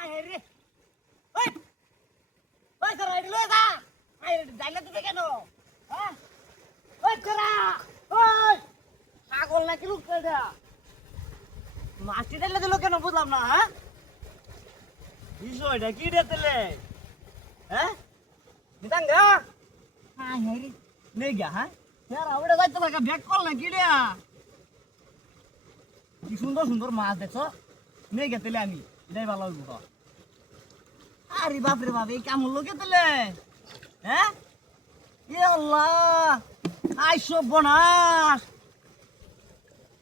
আয় রে ওই ওই তোরা এডি লয়ে যা আয় রে যাইলা দিবে কেন হ্যাঁ ওই তোরা ওই পাগল নাকি লোক কইরা মাছটি ঢেলে দিল কেন বুঝলাম না হ্যাঁ বিষয়টা কি ঢেলে হ্যাঁ নিতাঙ্গা হ্যাঁ রে নেই গা হ্যাঁ यार आवडे जायचं ना का बॅग कॉल ना किड्या কি সুন্দর সুন্দর মাছ দেখছো নিয়ে গেতেলে আমি এটাই ভালো হইব আরে বাপ রে বাপ এই কেমন লোকে তেলে হ্যাঁ এ আল্লাহ আই সর্বনাশ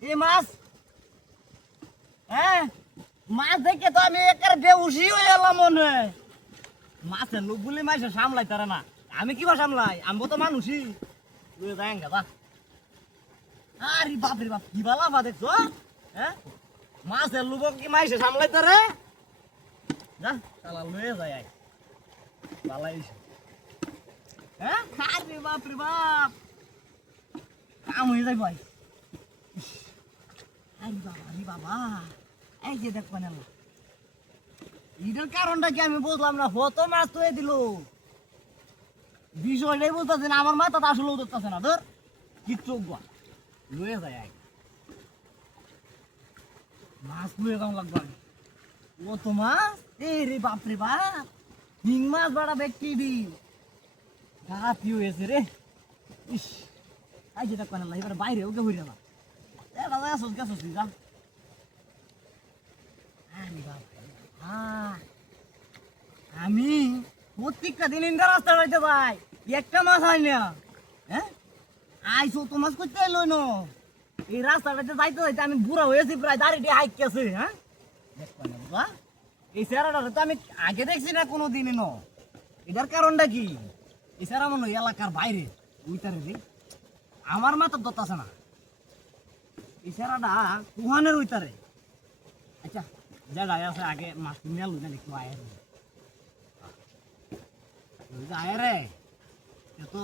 এই মাছ হ্যাঁ মাছ দেখে তো আমি একের বেউসি হয়ে এলাম মনে মাছের লোক বলে মাছ সামলাই তারা না আমি কিবা সামলাই আমি তো মানুষই লয়ে যাই গাদা আরে বাপ রে বাপ কি বালা বা দেখছো হ্যাঁ মাছের লোক কি মাইসে সামলাই তারে যা তালা লয়ে যায় আই বালাই হ্যাঁ আরে বাপ রে বাপ কাম হয়ে যায় ভাই আরে বাবা এই যে দেখো না এটার কারণটা কি আমি বুঝলাম না হতো মাছ তো দিল বিষয়টাই বুঝতেছে না আমার মাথা আসলে উঠতেছে না ধর কিচ্ছু লয়ে যায় আগে মাছ লয়ে যাওয়া লাগবে ও তো মাছ এই রে বাপ রে বাপ হিং মাছ বাড়া ব্যক্তি দি গাতি হয়েছে রে ইস আই যেটা কেন এবার বাইরে ওকে হইরে না দাদা আসুস গেছিস যা আরে বাপ আমি প্রত্যেকটা দিন ইন্টার রাস্তা হইতে ভাই একটা মাছ হয় না হ্যাঁ আইসো তো মাছ করতে এলো না এই রাস্তাটাতে যাইতে যাইতে আমি বুড়া হয়েছি প্রায় দাঁড়িয়ে হাইক গেছে হ্যাঁ দেখবা না বাবা এই চেহারাটা তো আমি আগে দেখছি না কোনো দিনই ন এটার কারণটা কি এই চেহারা মনে হয় এলাকার বাইরে ওইটারে রে আমার মাথার দত আছে না এই চেহারাটা কুহানের ওইটারে আচ্ছা যা যায় আছে আগে মাছ কিনে আলো না একটু আয় আয় রে তো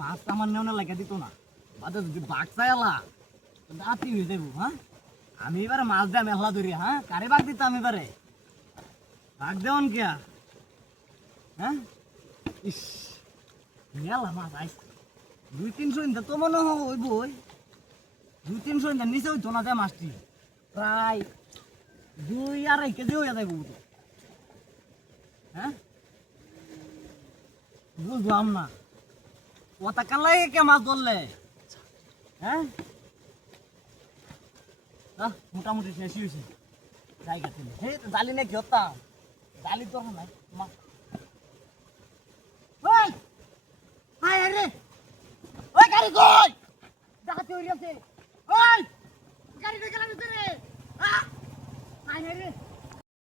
মাছ আমার নেওয়া লাগে দিত না বাদে যদি বাঘ চাইলা দাঁতি হয়ে যাবো হ্যাঁ আমি এবারে মাছ দেয় মেলা ধরি হ্যাঁ কারে বাঘ দিতাম এবারে বাঘ দেওয়ান কে হ্যাঁ ইস মেলা মাছ আইস 2-300 ইঞ্চা তো মনে হইব 2-300 ইঞ্চার নিচে হইতো না যায় মাছটি প্রায় 2-2.5 কেজি হয়ে যাবে হ্যাঁ বুঝলাম না ওটা কান লাগে কে মাছ ধরলে হ্যাঁ মোটামুটি শেষ হয়েছে জায়গা থেকে হে জালি নাকি হতাম জালি তো নাই মাছ ওই হায় রে ওই গাড়ি কই ডাকাতি হইছে ওই গাড়ি দেখলাম রে হায় রে